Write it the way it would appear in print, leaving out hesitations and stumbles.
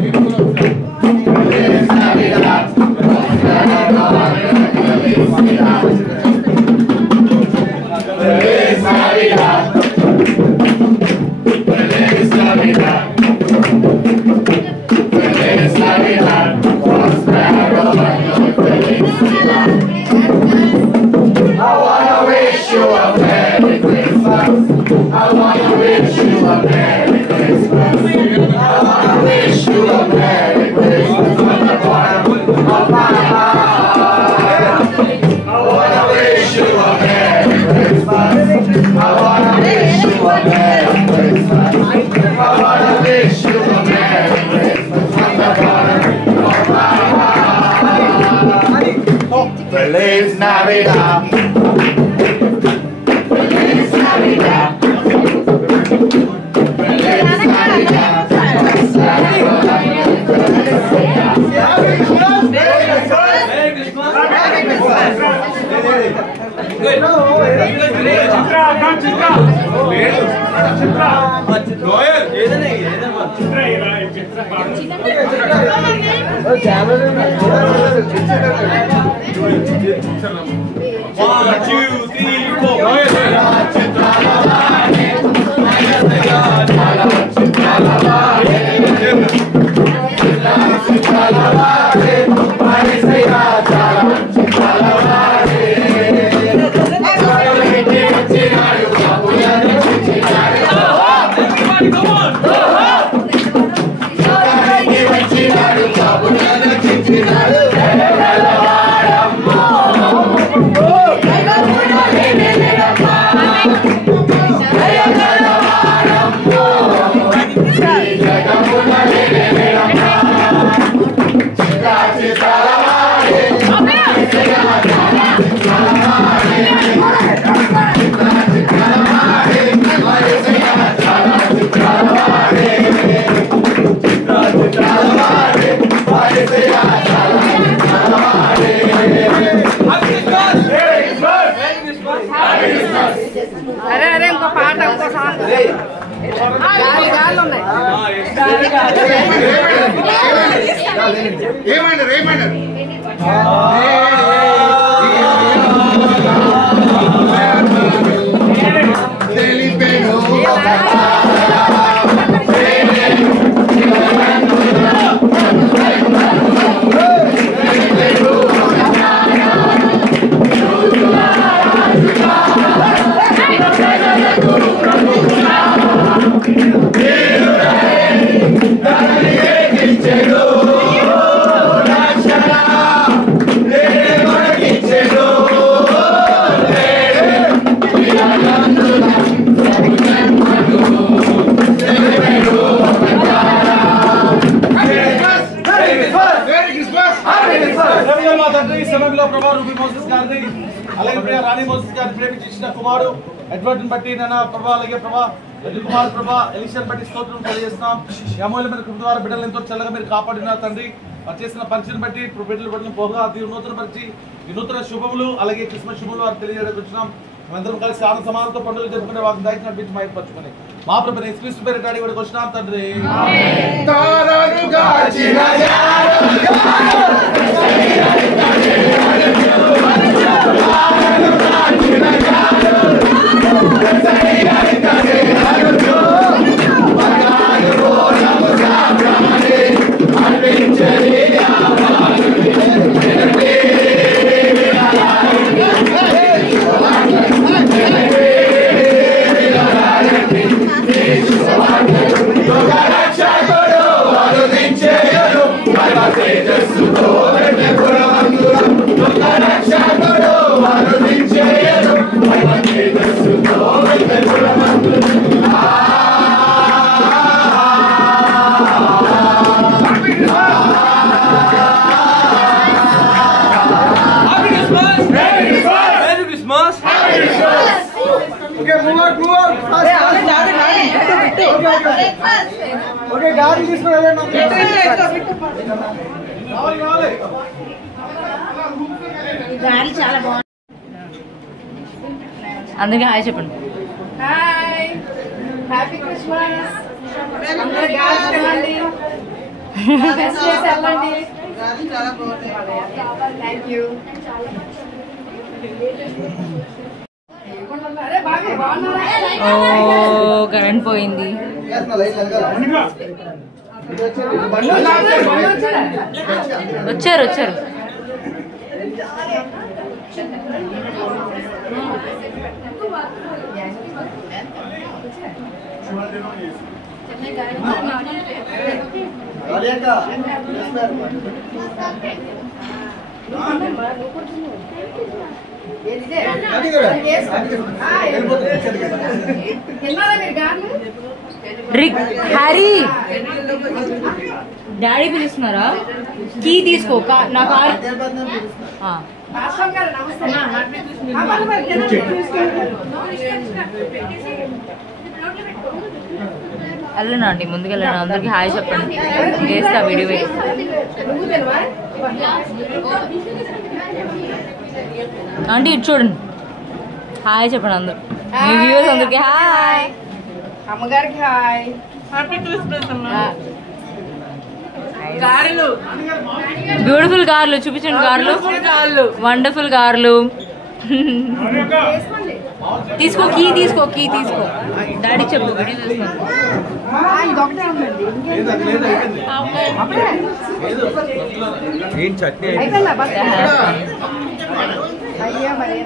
Feliz Navidad. Feliz Navidad. Feliz Navidad. Edward బట్టి నాన్న ప్రభా అలాగే ప్రభా కుమార్ ప్రభా ఎలిషన్ బట్టి స్తోత్రం తెలియజేస్తున్నాం. యమోల మీద కృప ద్వారా బిడ్డలు ఎంతో చల్లగా మీరు కాపాడిన తండ్రి చేసిన పరిచయం బట్టి బిడ్డలు పట్టిన పోగా నూతన పరిచి ఈ నూతన శుభములు అలాగే క్రిస్మస్ శుభములు వారు తెలియజేయడానికి వచ్చినాం. మేమందరం కలిసి ఆనంద సమానంతో పండుగలు జరుపుకునే వారిని దయచి నడిపించి మైపరచుకుని మా ప్రభు యేసుక్రీస్తు పేరిట అడిగి వాడికి వచ్చినాం తండ్రి. అందరికీ హాయ్ చెప్పండి. Hi, happy Christmas. ఓ కరెంట్ పోయింది. వచ్చారు వచ్చారు. Harry daddy పిలుస్తున్నారా? కీ తీసుకో నా కార్. వెళ్ళనండి, ముందుకు వెళ్ళండి. అందరికి హాయ్ చెప్పండి. వేస్తా వీడియో ఆంటీ ఇటు చూడండి. హాయ్ చెప్పండి అందరు మీ వ్యూవర్స్ అందరికి. హాయ్ అమ్మగారికి హాయ్. బ్యూటిఫుల్ కార్లు చూపించండి. కార్లు వండర్ఫుల్ కార్లు. తీసుకో కీ తీసుకో డాడీ చెప్పు వీడియో చూస్తున్నాను. అయ్యా మరి